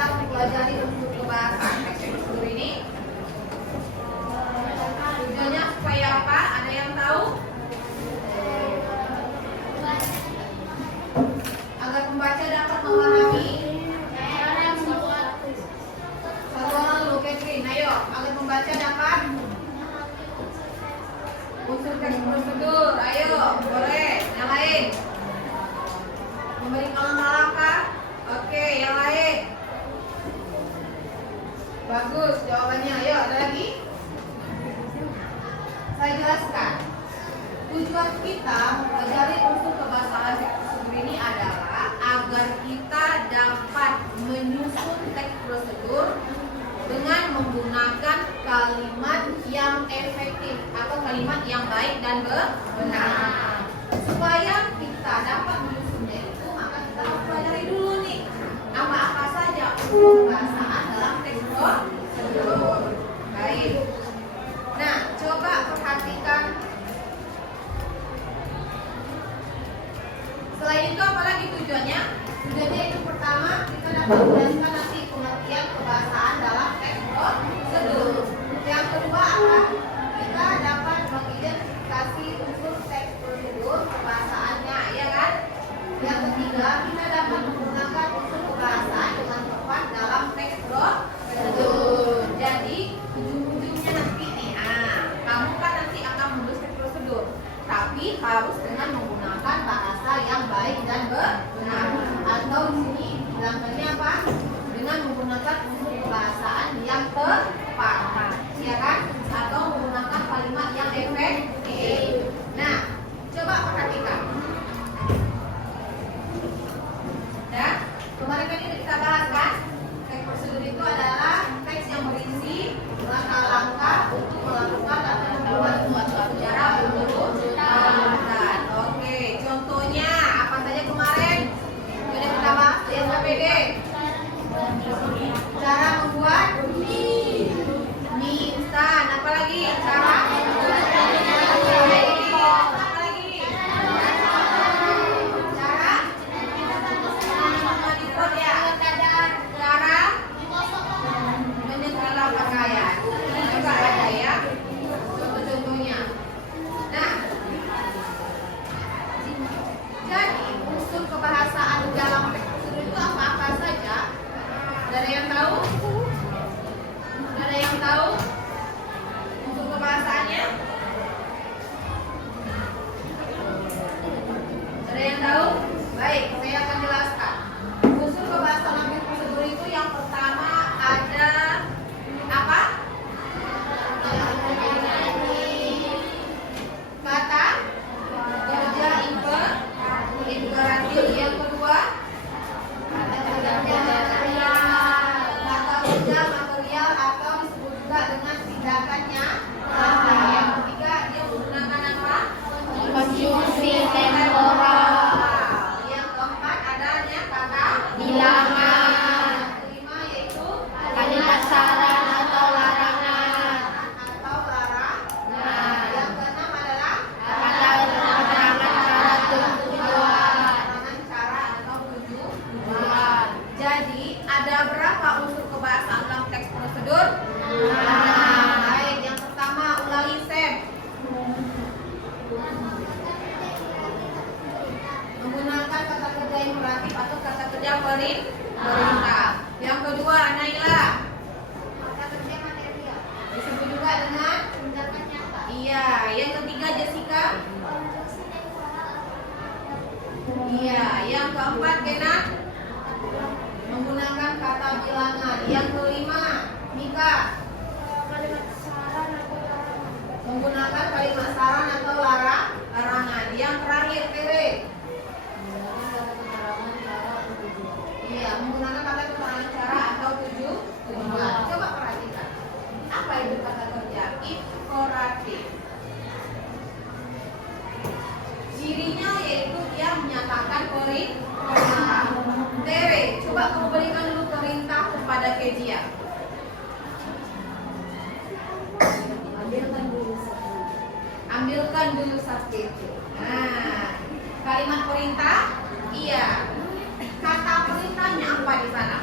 kita mempelajari unsur kebahasaan teks prosedur ini? Tujuannya supaya apa? Ada yang tahu? Agar pembaca dapat memahami satuan lu Catherine, ayo, agar pembaca dapat unsur teks prosedur, ayo, boleh, yang lain memberikan langkah-langkah. Oke, yang lain bagus jawabannya, ayo, ada lagi? Saya jelaskan. Tujuan kita mempelajari unsur kebahasaan teks prosedur ini adalah agar kita dapat menyusun teks prosedur dengan menggunakan kalimat yang efektif atau kalimat yang baik dan benar. Supaya kita dapat menyusunnya itu, maka kita harus pelajari dulu nih apa saja unsur kebahasaan dalam teks prosedur. Baik. Nah, coba perhatikan. Selain itu apa lagi tujuannya? Tujuannya itu pertama kita dapat menjelaskan nanti pengertian kebahasaan dalam teks prosedur. Yang kedua apa? Kita dapat mengidentifikasi unsur teks prosedur kebahasaannya, ya kan? Yang ketiga kita dapat menggunakan unsur kebahasaan dengan tepat dalam teks prosedur. Jadi ujung-ujungnya nanti nih, kamu kan nanti akan menulis teks prosedur, tapi harus dengan menggunakan bahasa yang baik dan benar. Atau di sini bilangnya apa? Dengan menggunakan unsur kebahasaan yang tepat, ya kan? Atau menggunakan kalimat yang efektif. Nah, coba perhatikan. Ya, kemarin kan kita bahas kan? Teks prosedur itu adalah teks yang berisi langkah-langkah untuk melakukan atau membuat suatu acara urutan. Oke, contohnya apa saja kemarin? Sudah kita bahas di SKPD. Cara membuat mie instan. Apa lagi? Cara apa lagi? Cara cara menyetrika pakaian. Ini juga ada ya contoh-contohnya. Nah, jadi unsur kebahasaan dalam teks prosedur itu apa saja? Ada yang tahu? Ada yang tahu unsur kebahasaannya? Ada yang tahu? Baik, saya akan jelaskan. Unsur kebahasaan teks prosedur itu yang pertama ada apa? Kata kerja imperatif. Yang kedua kata kerja material atau disebut juga dengan tindakannya. Yang ketiga dia menggunakan apa? Konjungsi temporal. Yang keempat adanya kata Bilangan. Yang kelima yaitu Kalimat saran atau larangan. Yang keenam adalah Kata keterangan cara tujuan. keterangan cara atau tujuan. Jadi ada berapa unsur kebahasaan dalam teks prosedur? Baik, yang pertama ulangi Sam. Menggunakan kata kerja imperatif atau kata kerja perintah. Yang kedua Naila. Kata kerja material. Disebut juga dengan tindakan nyata. Iya. Yang ketiga Jessica. Iya. Yang keempat Kenan. Menggunakan kata bilangan. Yang kelima Mika. Menggunakan kalimat saran atau larangan. Yang terakhir Tere. Iya, menggunakan kata keterangan cara atau tujuan. Coba perhatikan. Apa itu kata kerja imperatif? Cirinya yaitu dia menyatakan perintah. Tere, coba kamu berikan dulu perintah kepada Kezia. Ambilkan dulu sakit. Nah, kalimat perintah, iya. Kata perintahnya apa di sana?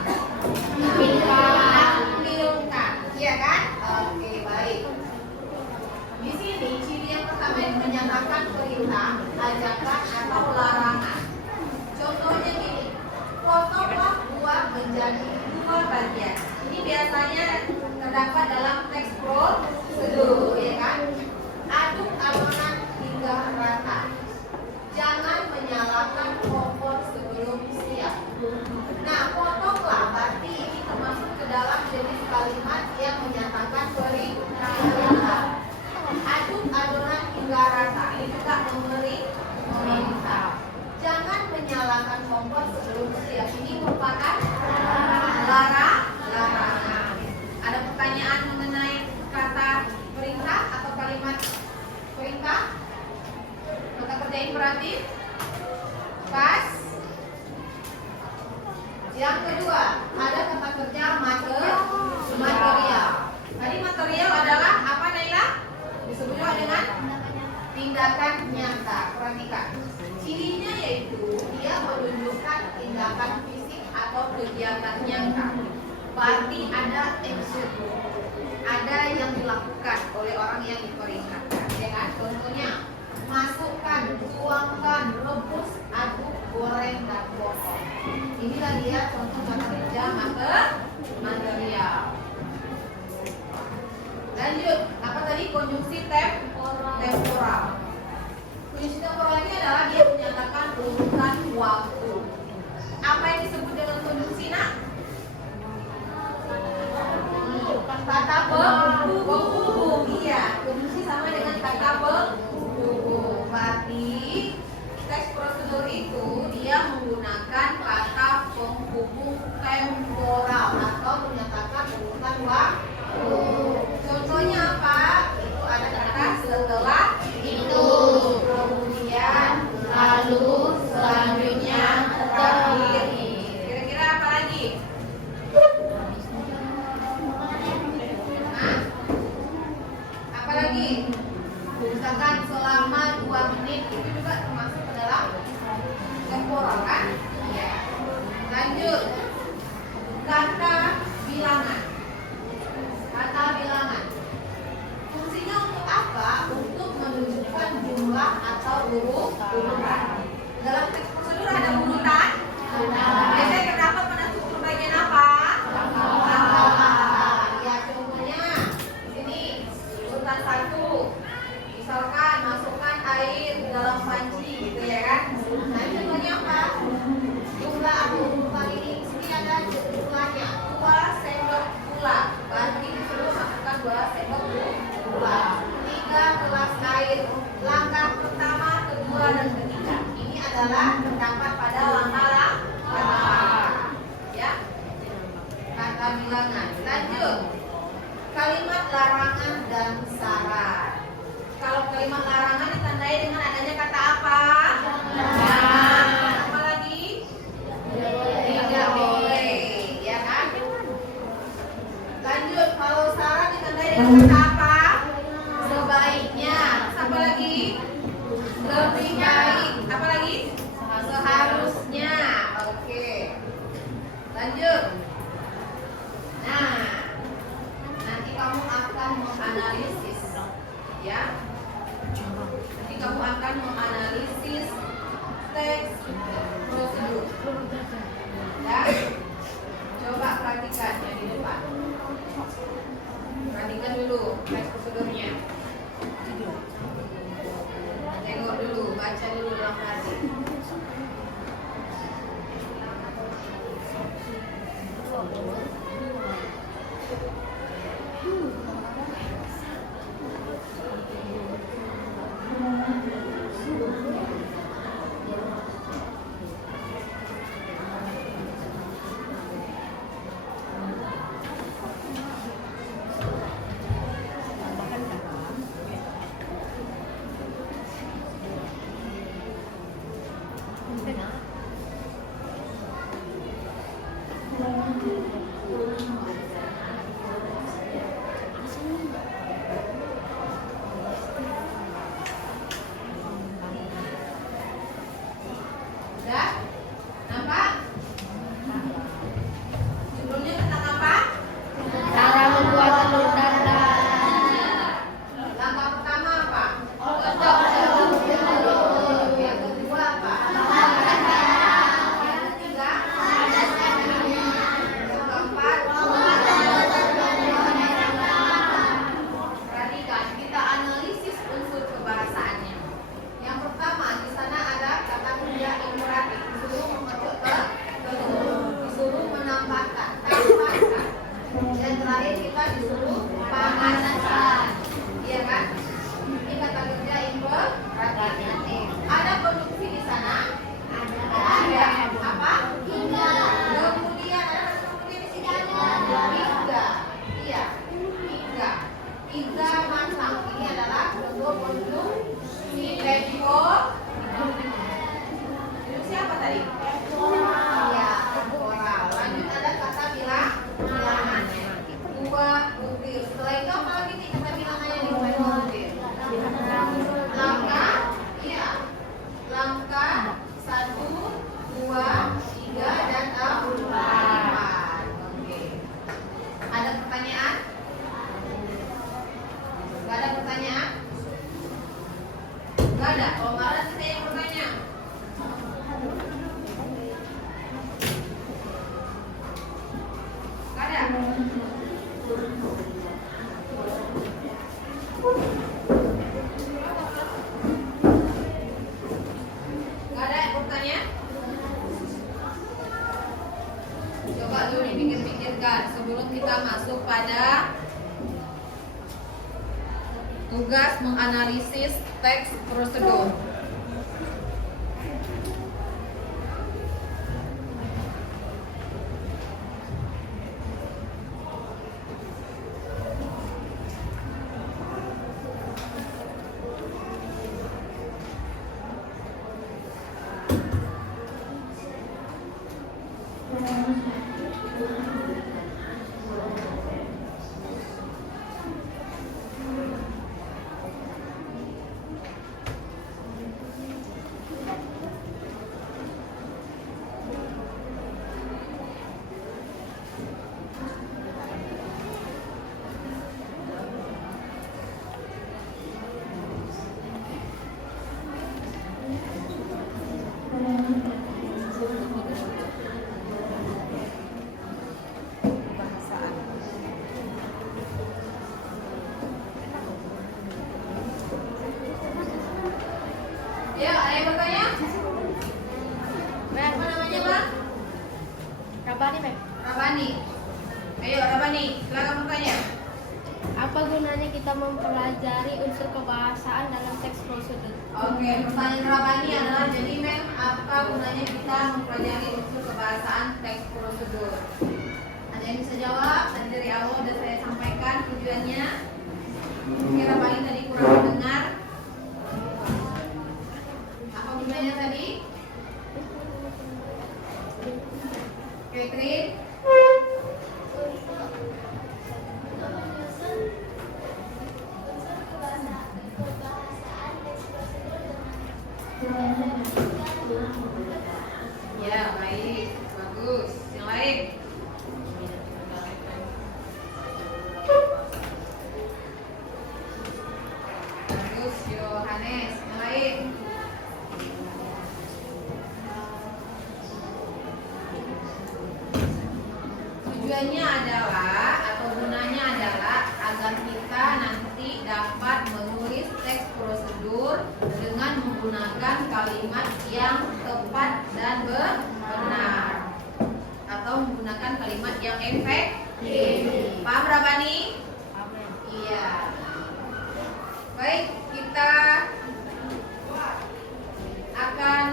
bagian. Ini biasanya terdapat dalam teks prosedur, ya kan? Aduk adonan hingga rata. Jangan menyalakan kompor sebelum siap. Nah, potonglah berarti ini termasuk ke dalam jenis kalimat yang menyatakan perintah. Aduk adonan hingga rata. Ini juga memberi perintah. Jangan menyalakan kompor sebelum siap. Ini merupakan larangan. Ada pertanyaan mengenai kata perintah atau kalimat perintah? Maka kerja imperatif. Pas. Yang kedua, ada kata kerja material. Tadi material adalah apa, Naila? Disebut juga dengan tindakan nyata. Perhatikan. Cirinya yaitu dia menunjukkan tindakan fisik atau kegiatan nyata. Berarti ada action, ada yang dilakukan oleh orang yang diperintahkan, ya kan? Contohnya, masukkan, tuangkan, rebus, aduk, goreng, dan potong. Inilah dia contoh kata kerja material. Lanjut, apa tadi? Konjungsi temporal. Konjungsi temporal ini adalah dia menyatakan urutan waktu. Apa yang disebut dengan konjungsi, nak? Kata penghubung. Iya, konjungsi sama dengan kata penghubung. Berarti teks prosedur itu dia menggunakan kata penghubung temporal atau menyatakan urutan waktu. Contohnya apa? Itu ada kata setelah itu, kemudian, lalu, selanjutnya, terakhir. Kira-kira apa lagi? Apa lagi? Misalkan selama 2 menit, itu juga termasuk ke dalam temporal, kan? Ya. Lanjut. Kata bilangan. Kata bilangan. Fungsinya untuk apa? Untuk menunjukkan jumlah atau urutan. Dalam teks prosedur ada urutan. Biasanya terdapat pada struktur bagian apa? Kata. Ya, contohnya di sini urutan 1. Misalkan masukkan air dalam panci, gitu ya kan? Nah, ini contohnya apa? Jumlah atau urutan ini sini ada jumlahnya 2 sendok gula. Berarti disuruh masukkan 2 sendok gula. 3 gelas air. Langkah pertama, kedua, dan ketiga. Ini adalah terdapat pada langkah ya. Kata bilangan. Lanjut. Kalimat larangan dan saran. Kalau kalimat larangan ditandai dengan adanya kata apa? Jangan. Apa lagi? Tidak boleh, ya kan? Lanjut, kalau saran ditandai dengan kata apa? Sebaiknya. Apa lagi? Lebih baik. Apa lagi? Seharusnya. Oke. Lanjut. Nah, nanti kamu akan menganalisis, ya. Nanti kamu akan menganalisis teks prosedur. Ya. Coba perhatikan yang di depan. Perhatikan dulu teks prosedurnya. Tengok dulu, baca dulu ulang kali. Nggak ada yang bertanya? Coba dulu dipikir-pikirkan sebelum kita masuk pada tugas menganalisis teks prosedur. Ya, ada yang bertanya? Apa namanya, Bang? Rabani, Mem. Rabani. Ayo, Rabani, silakan bertanya. Apa gunanya kita mempelajari unsur kebahasaan dalam teks prosedur? Oke, pertanyaan Rabani adalah jadi Mem, apa gunanya kita mempelajari unsur kebahasaan teks prosedur? Ada yang bisa jawab? Tadi dari awal sudah saya sampaikan tujuannya. Mungkin Rabani tadi kurang mendengar. Apa gunanya tadi? Catherine? Ya, baik. Bagus. Yang lain? Bagus, Yohanes. Yang lain? Tujuannya adalah atau gunanya adalah agar kita nanti dapat menulis teks prosedur dengan menggunakan kalimat yang tepat dan benar atau menggunakan kalimat yang efektif. Paham Rabani? Iya. Baik, kita akan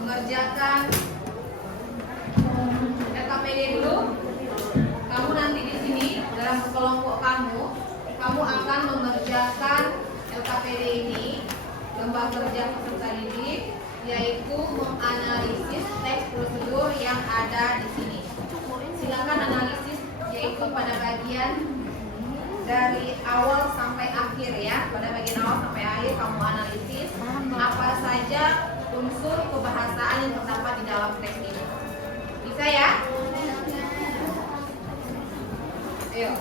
mengerjakan LKPD dulu. Kamu nanti di sini dalam kelompok kamu akan mengerjakan LKPD ini, lembah kerja peserta didik, yaitu menganalisis teks prosedur yang ada di sini. Silakan analisis, yaitu pada bagian dari awal sampai akhir ya. Pada bagian awal sampai akhir kamu analisis apa saja unsur kebahasaan yang terdapat di dalam teks ini. Bisa ya? Ayo.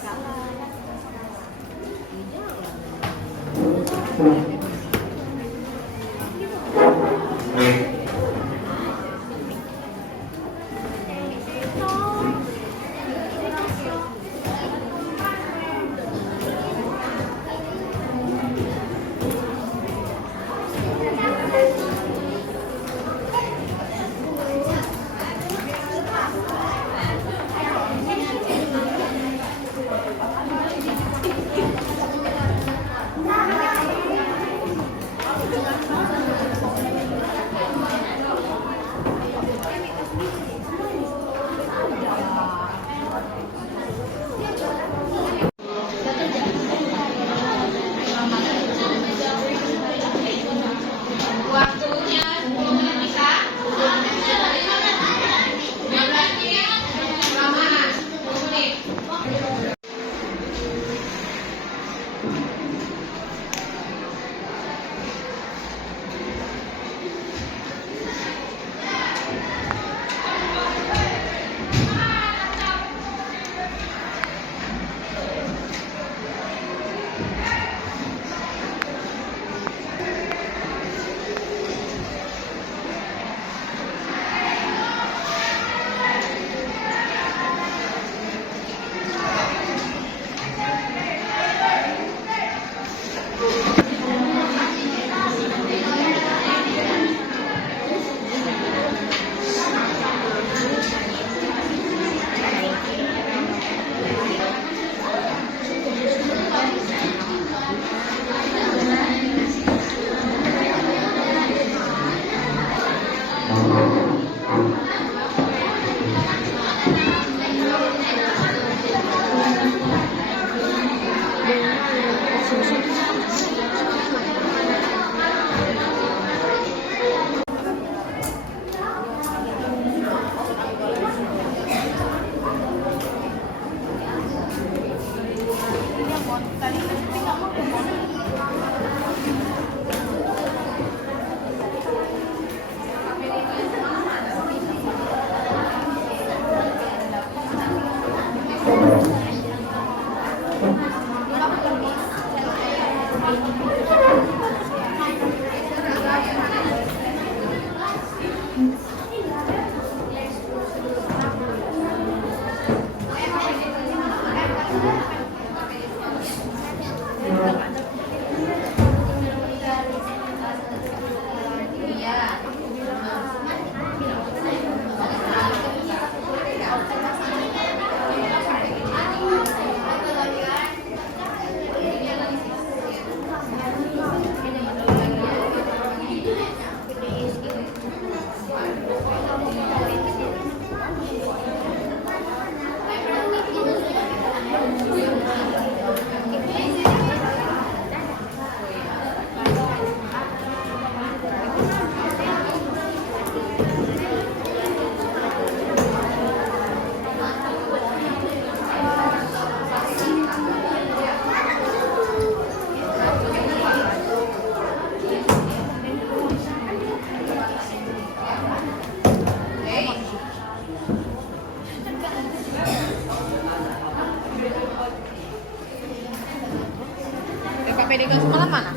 PDK semalam mana?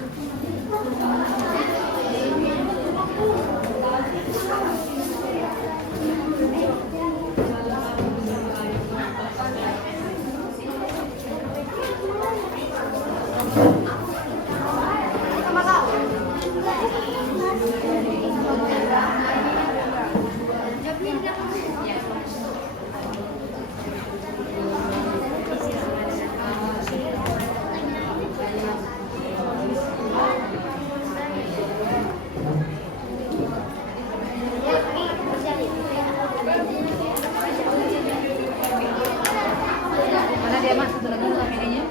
Mana dia mas? Satu lagi sama ininya.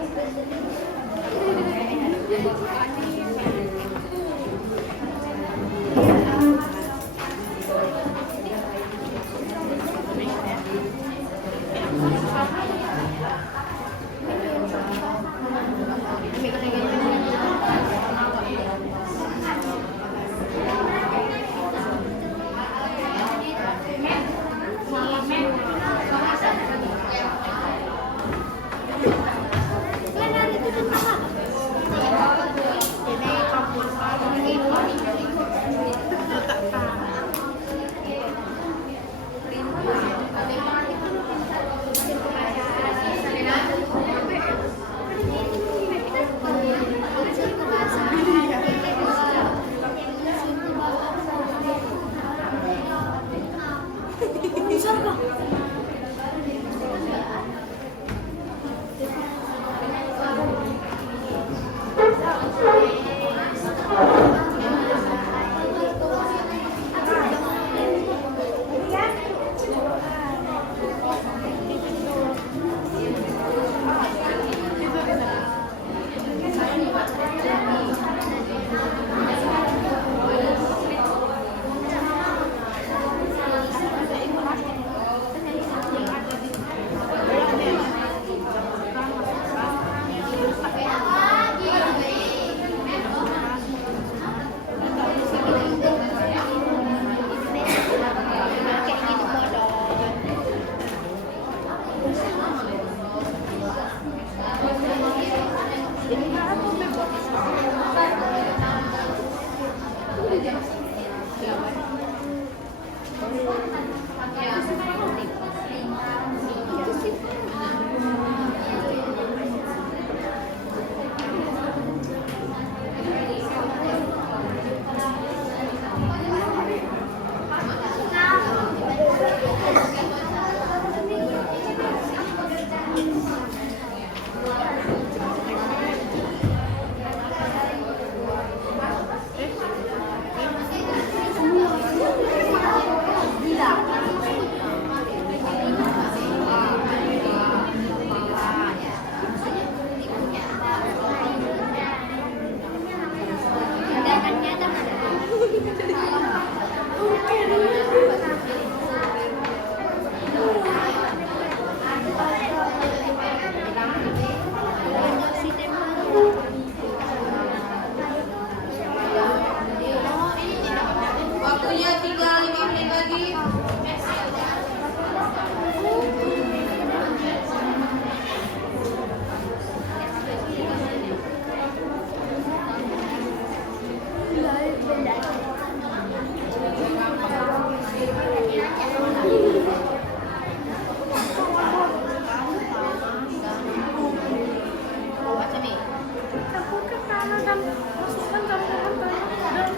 Waktunya tinggal 5 menit lagi. Baca nih. Campur ke tanah dan masukkan campuran tanah dan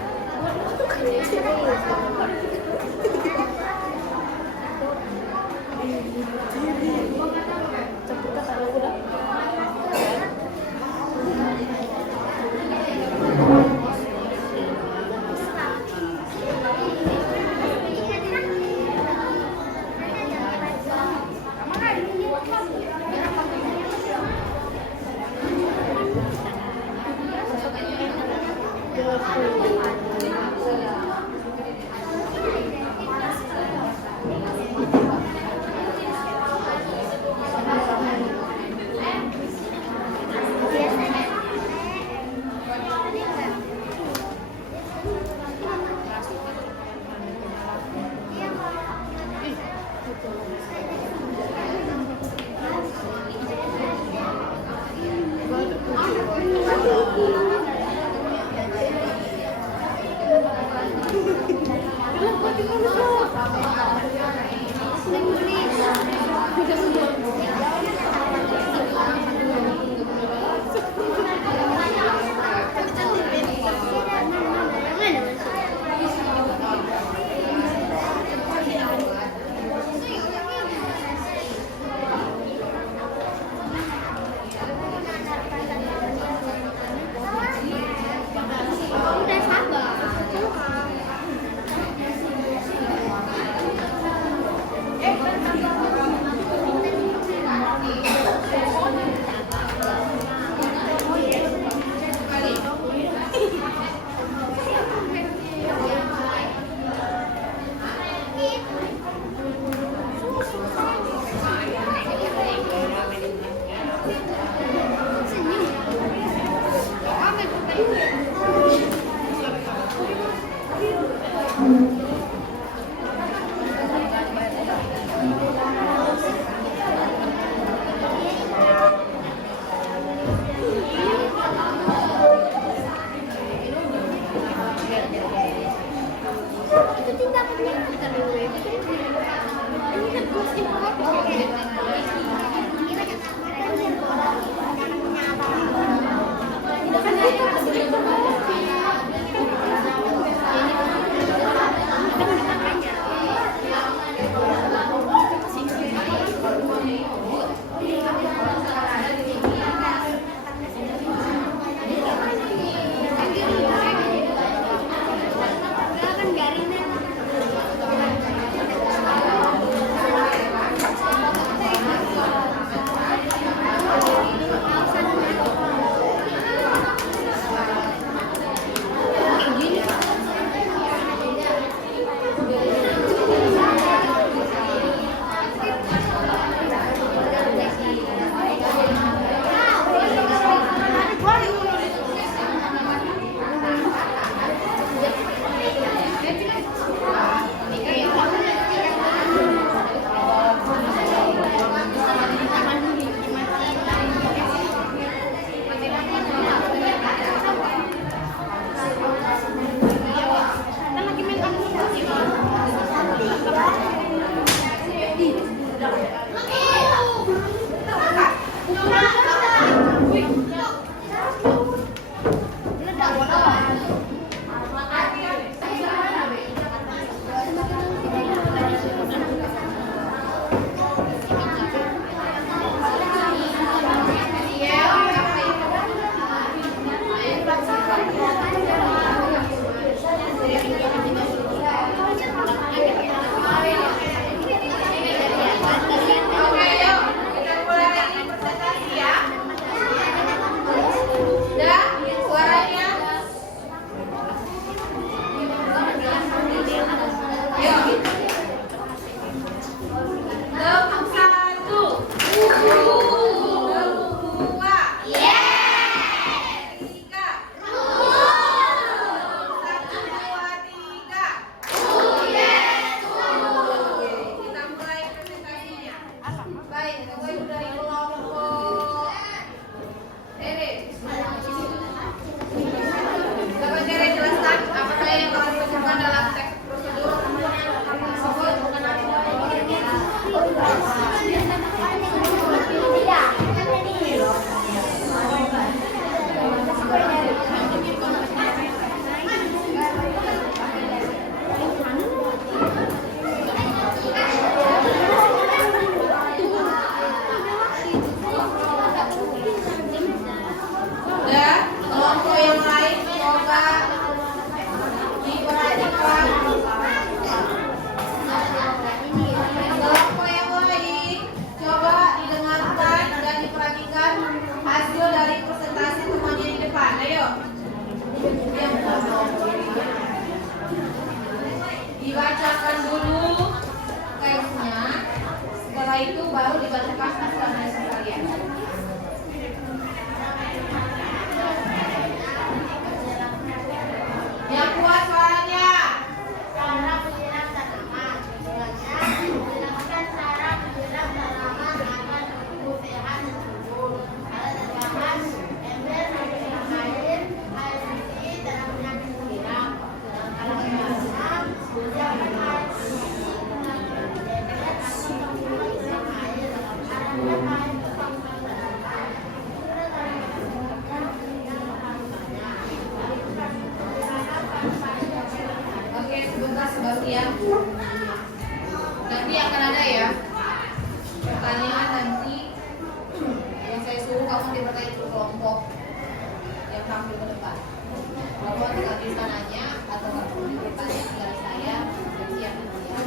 Baik, kamu ibu dari kelompok Tere. Dapat Tere jelaskan apa yang telah disebutkan dalam teks prosedur? Ya, kelompok yang lain coba diperhatikan. Kelompok yang lain coba didengarkan dan diperhatikan hasil dari presentasi semuanya di depan. Ayo. Dibacakan dulu teksnya. Setelah itu baru dibacakan hasilnya sekalian. Yang kuat suaranya. Cara menyiram tanaman. Menjelaskan cara menyiram tanaman agar tumbuh sehat dan subur. Alat tambahan, ember menyiram air suci dalam penyakit menyiram. Alat tambahan, menyiram air suci dalam ember atau menyiram air dalam air bersama tanaman. Oke, sebentar sebagian. Nanti akan ada ya pertanyaan nanti yang saya suruh kamu dipertanyaan ke kelompok yang tampil ke depan. Kamu tinggal bisa nanya atau nggak perlu dipertanya dari saya dan siap ya.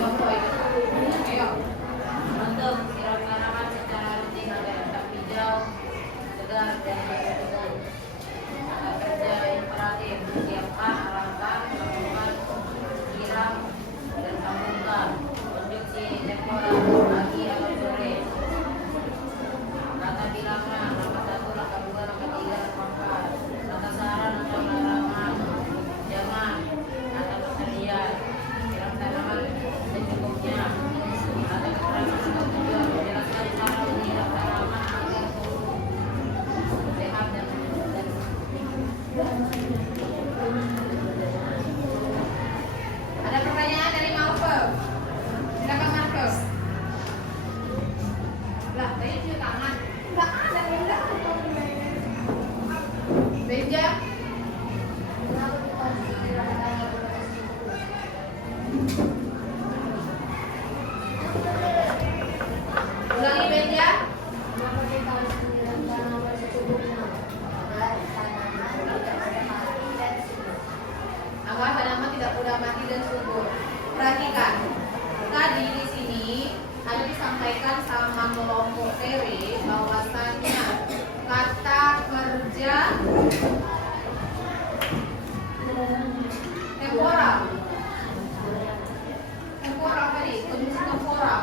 Contoh ya. Ayo. Untuk siram tanaman secara rutin agar tetap hijau, segar dan berkebun. Ada kerja imperatif, siapkan alangkah, lakukan, siram, dan sambungkan. Konstruksi temporal pagi atau sore. Kata bilangan, langkah 1, langkah 2, langkah 3, langkah 4. Kata saran atau larangan, jangan, kata keserian, siram tanaman secukupnya. Kata keterangan atau tujuan, menjelaskan cara menyiram tanaman agar tumbuh sehat dan ada pertanyaan dari Marvel. Silakan Marvel. Lah, tadi cuci tangan. Enggak ada, enggak. Benja. Ulangi Benja. Kenapa kita harus menyiram tanaman secukupnya? Agar tanaman tidak pada mati dan subur. Agar tanaman tidak mudah mati dan subur. Perhatikan, tadi di sini ada disampaikan sama kelompok Tere bahwasannya kata kerja temporal. Temporal tadi, kondisi temporal.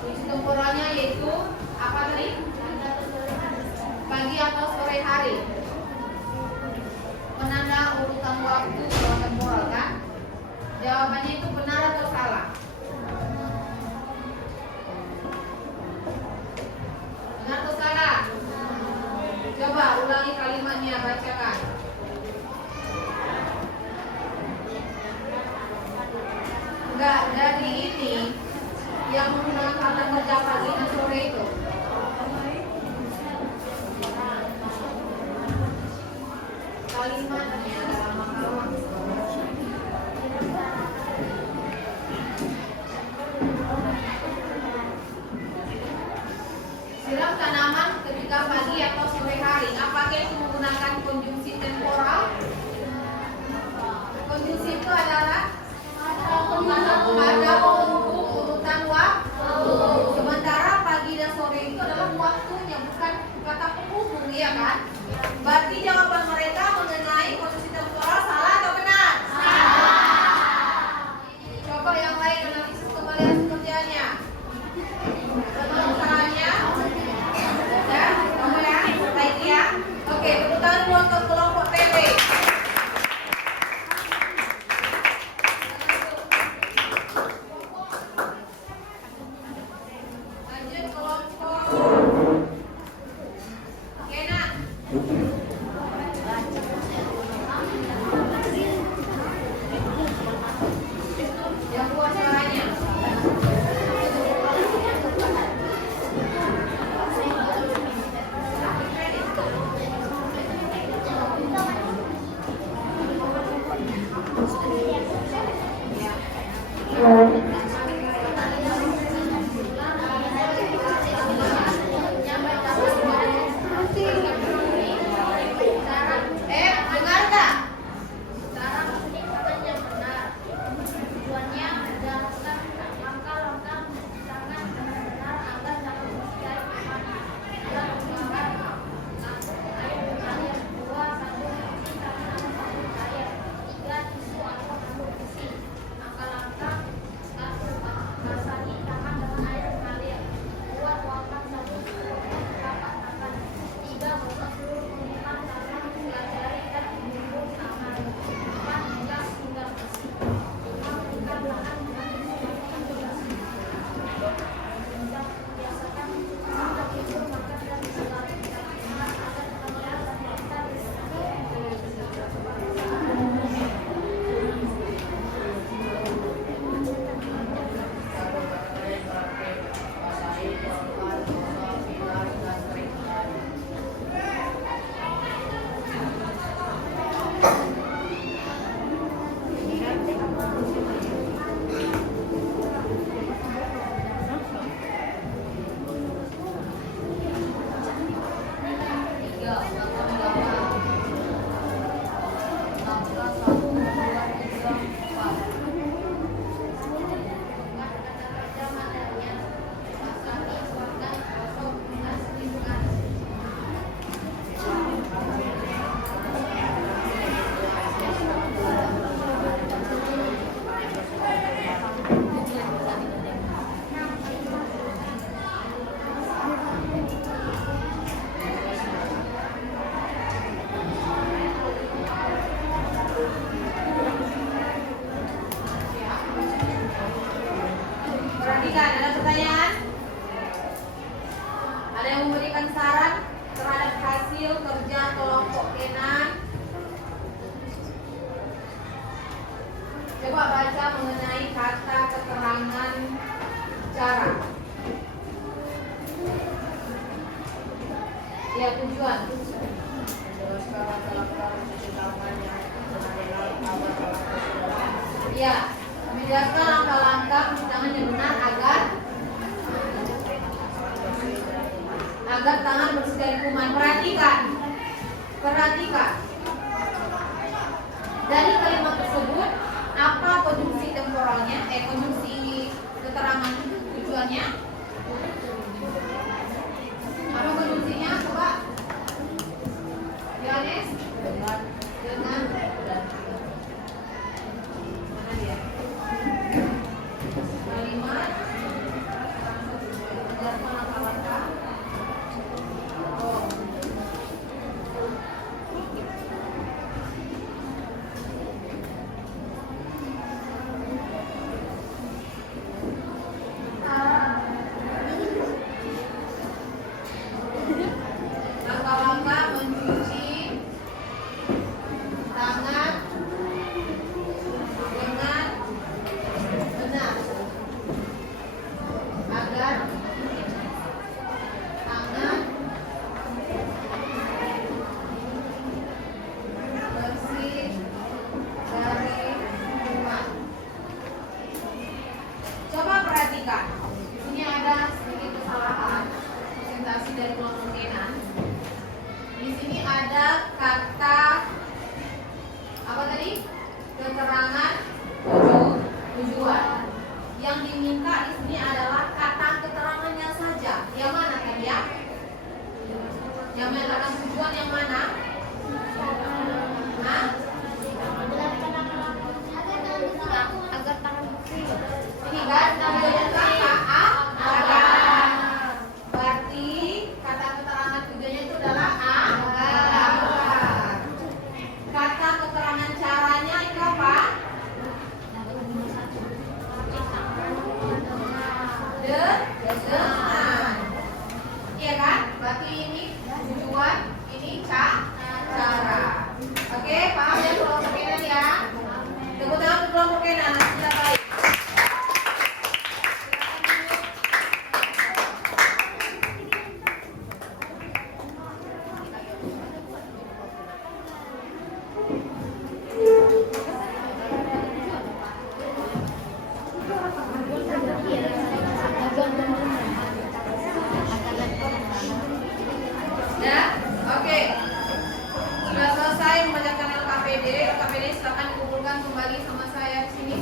Kondisi temporalnya yaitu apa tadi? Pagi atau sore hari. Penanda urutan waktu kalau temporal kan? Jawabannya itu benar atau salah? Benar atau salah? Coba ulangi kalimatnya, bacakan. Enggak, dari ini yang menggunakan kata kerja pagi dan sore itu. Kalimatnya dalam makalah. Siram tanaman ketika pagi atau sore hari. Apakah itu menggunakan konjungsi temporal? Konjungsi itu adalah pada untuk urutan waktu. Sementara pagi dan sore itu adalah waktunya, bukan kata penghubung, ya kan? Berarti jawaban mereka mengenai konjungsi temporal salah atau benar? Salah. Coba yang lain analisis kembali hasil kerjanya. Betul salahnya? Ya, kamu ya, baik ya. Oke, tepuk tangan untuk kelompok TP. Perhatikan, ada pertanyaan? Ada yang memberikan saran terhadap hasil kerja kelompok Kenan? Coba baca mengenai kata keterangan cara. Ya, tujuan. Ya, menjelaskan langkah-langkah tangan yang benar agar tangan bersih dari kuman. Perhatikan. Dari kalimat tersebut, apa konjungsi temporalnya? Konjungsi keterangan tujuannya? Apa konjungsinya? Coba. Yohanes? Dengan. Mana dia? Kalimat. Menjelaskan langkah-langkah. Langkah-langkah mencuci tangan dengan benar agar tangan bersih dari kuman. Coba perhatikan, ini ada sedikit kesalahan presentasi dari kelompok Kenan. Di sini ada kata apa tadi? Keterangan tujuan. Yang diminta di sini adalah kata keterangannya saja. Yang mana kan ya? Yang menyatakan tujuan yang mana? Hah? Agar tangan bersih. Ini kan tujuannya kata agar. Berarti kata keterangan tujuannya itu adalah agar. Kata keterangan caranya itu apa? Dengan. Iya kan? Berarti ini tujuan, ini cara. Oke, paham ya kelompok Kenan ya? Tepuk tangan untuk kelompok Kenan. Silakan. Ya, oke. Sudah selesai membacakan LKPD. LKPD silakan dikumpulkan kembali sama saya di sini.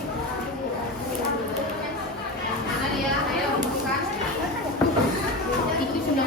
Mana dia? Ayo kumpulkan. Itu sudah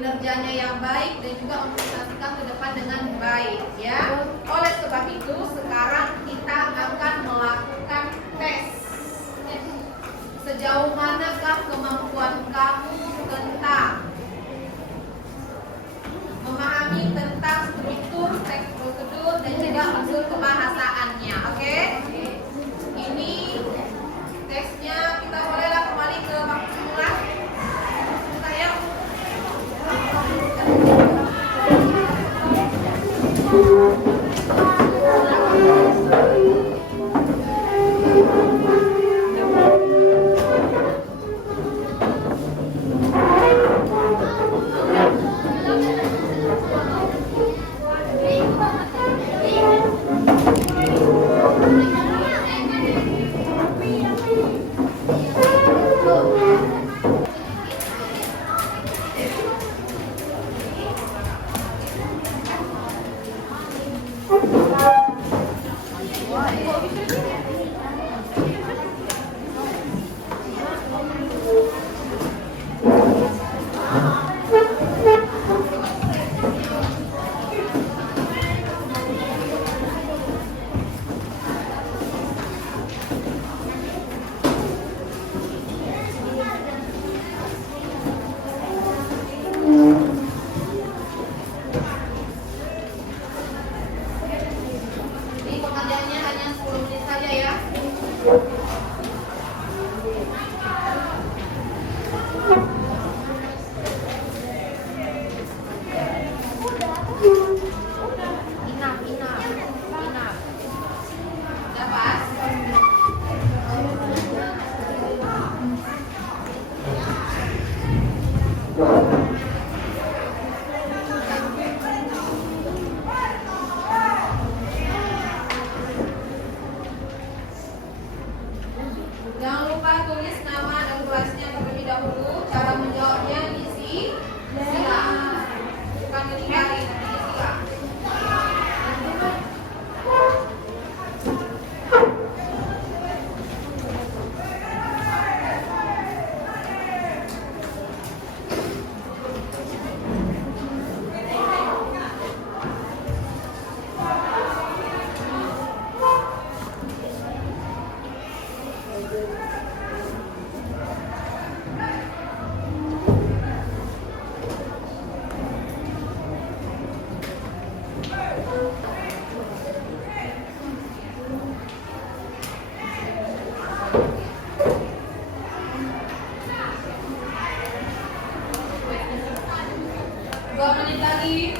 kinerjanya yang baik dan juga mempresentasikan ke depan dengan baik ya. Oleh sebab itu sekarang kita akan melakukan tes. Sejauh manakah kemampuan kamu tentang memahami tentang struktur, teks prosedur dan juga unsur kebahasaannya. Oke? Ini teksnya, kita bolehlah kembali ke bangku semula. Saya ini pengerjaannya hanya 10 menit saja ya. Enough. Dapat? Jangan lupa tulis nama dan kelasnya terlebih dahulu. Cara menjawabnya isi silang. Bukan menghindari, isi silang. Dua menit lagi.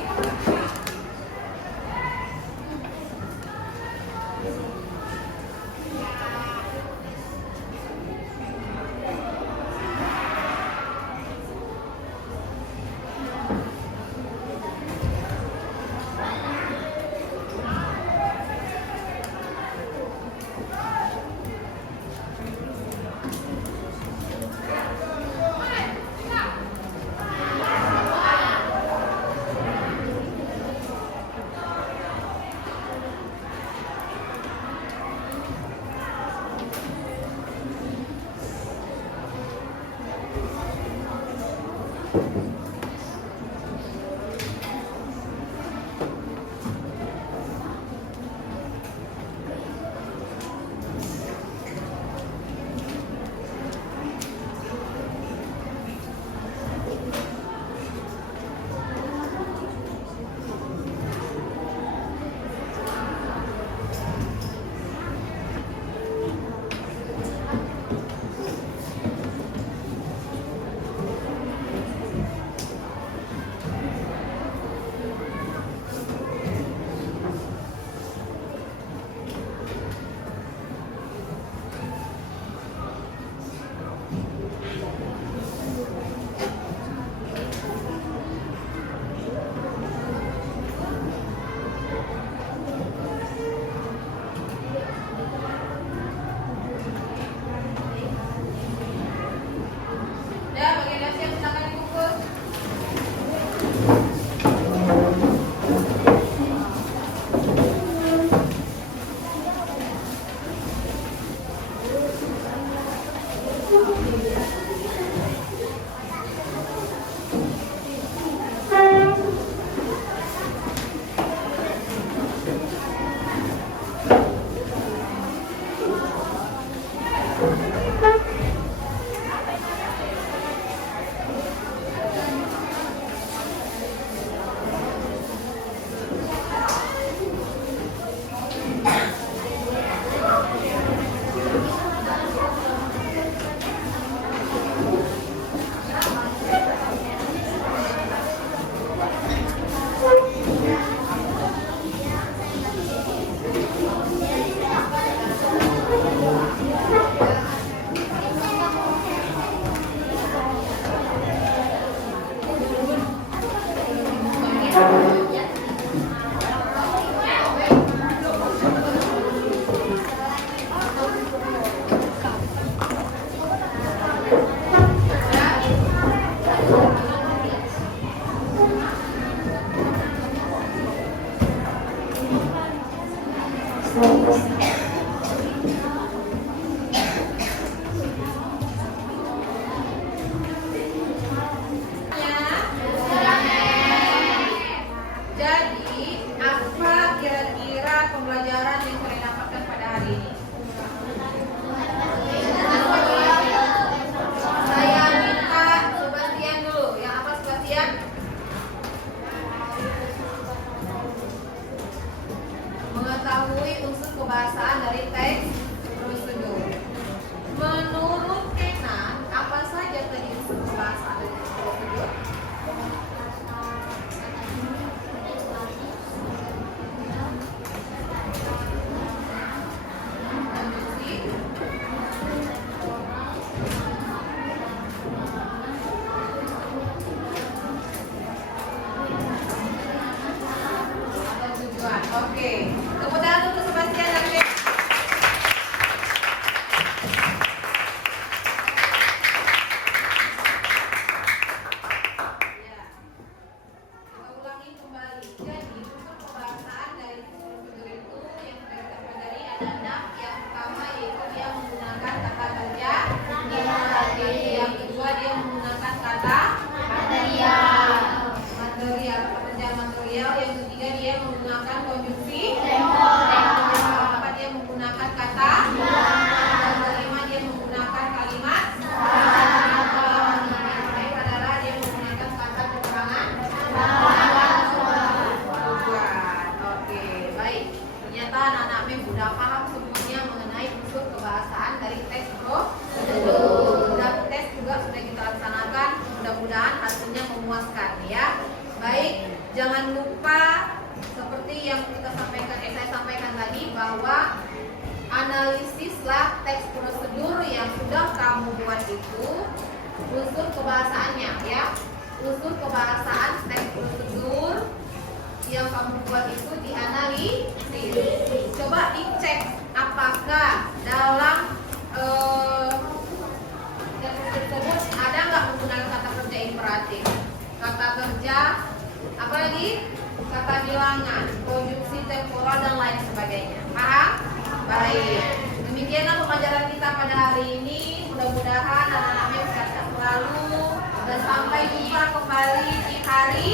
bahwa analisislah teks prosedur yang sudah kamu buat itu, unsur kebahasaannya ya. Unsur kebahasaan teks prosedur yang kamu buat itu dianalisis. Coba dicek apakah dalam teks tersebut ada nggak menggunakan kata kerja imperatif, kata kerja apa lagi, kata bilangan, konjungsi temporal dan lain sebagainya. Paham? Baik. Demikianlah pembelajaran kita pada hari ini. Mudah-mudahan anak-anaknya sehat selalu dan sampai jumpa kembali di hari